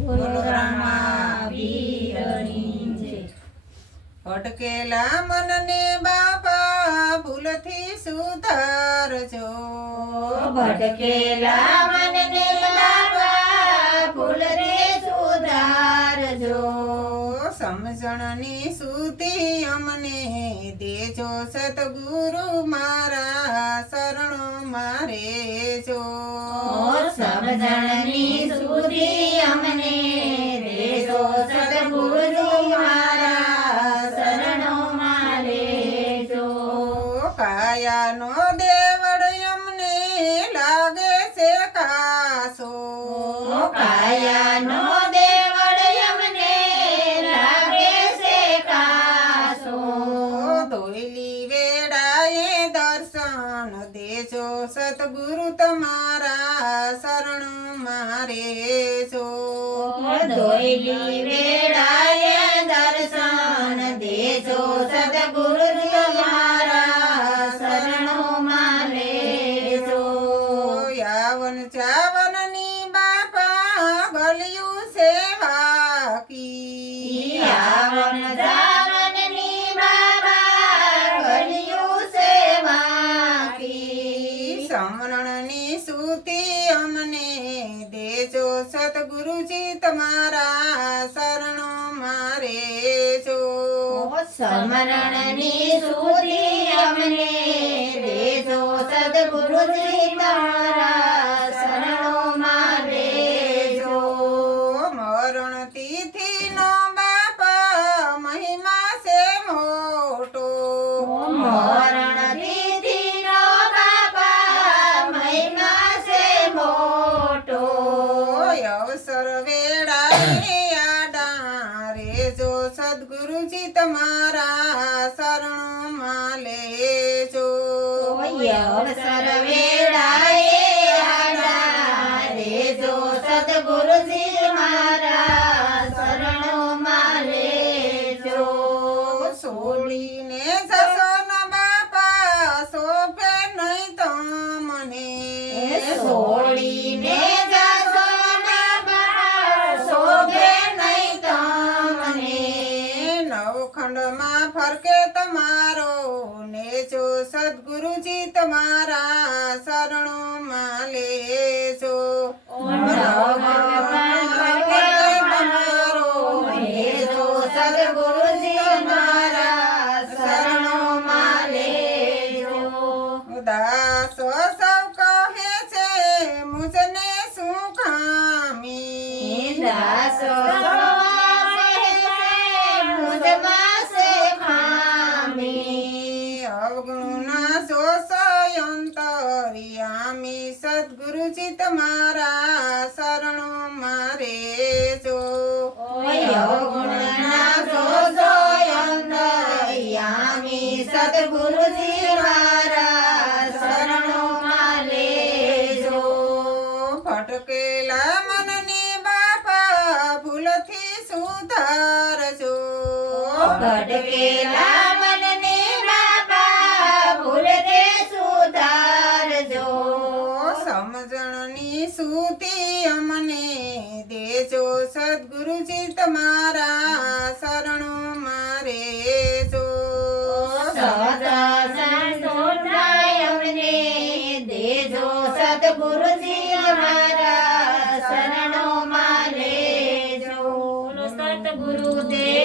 બોલો રામાવીરની જય. ભટકેલા મનને બાપા ભૂલથી સુધારજો. ભટકેલા મનને બાપા ભૂલથી સુધારજો. સમજણની સુતી અમને દેજો સતગુરુ મારા શરણો મારે જો. સમજણની સુધી અમને દેજો સદગુરુ મારા શરણો મારે જો. કાયાનો દેવડ અમને લાગે છે કાસો. કાયાનો દેવડ અમને લાગે છે કાસો. ધોઈલી વેળાએ દર્શન દેજો સતગુરુ તમારા શરણ મારે જો. ધોઈલી વેળાએ દર્શન દેજો સદગુરુ તમારા શરણો મારે જો. યાવન ચાવનની બાપા ગલ્યું છે વાકી. યાવન જાવનની બાબા ગળ્યું છે વાકી. સમરણની સુતી અમને દેજો સતગુરુજી તમારા શરણો મારે જો. સમરણની સુધી અમને દેજો સદગુરુજી તમારા શરણો મારે જો. મરણ તિથિનો બાપા મહિમા છે મોટો. મરણ તિથિનો બાપા મહિમા છે મોટો. અવસર વેળાએ આડા રેજો સદગુરુજી તમારા શરણો માં લેજો. અવસર વેળાએ આડા રેજો સદગુરુજી મારા શરણો મારે જો. છોડીને જશો ન બાપા સોંપે નહીં તમને. છોડીને જશો ના બાપા શોભે નહીં તમને. નવખંડમાં ફરકે તમારો નેજો સદગુરુજી તમારા શરણો માં લેજો. સદગુરુજી મારા શરણો મારે જો. દાસો સૌ કહે છે મુજને શું ખામી. દાસો મુજમાં છે ખામી. અવગુણના શોષયંતરિયામી સદગુરુજી તમારા શરણો મારે જો. અવગુણના શોષયંતરિયામી સદગુરુજી મારા શરણો મારે જો. ભટકેલા મનની બાપા ભૂલથી સુધારજો. ભટકેલા મનને બાપા ભૂલથી સુધારજો. સમજણની સુતી અમને દેજો સદગુરુજી તમારા શરણો મારે જો. અમને દેજો સદગુરુજી મારા શરણો મારે જો. સતગુરુદેવ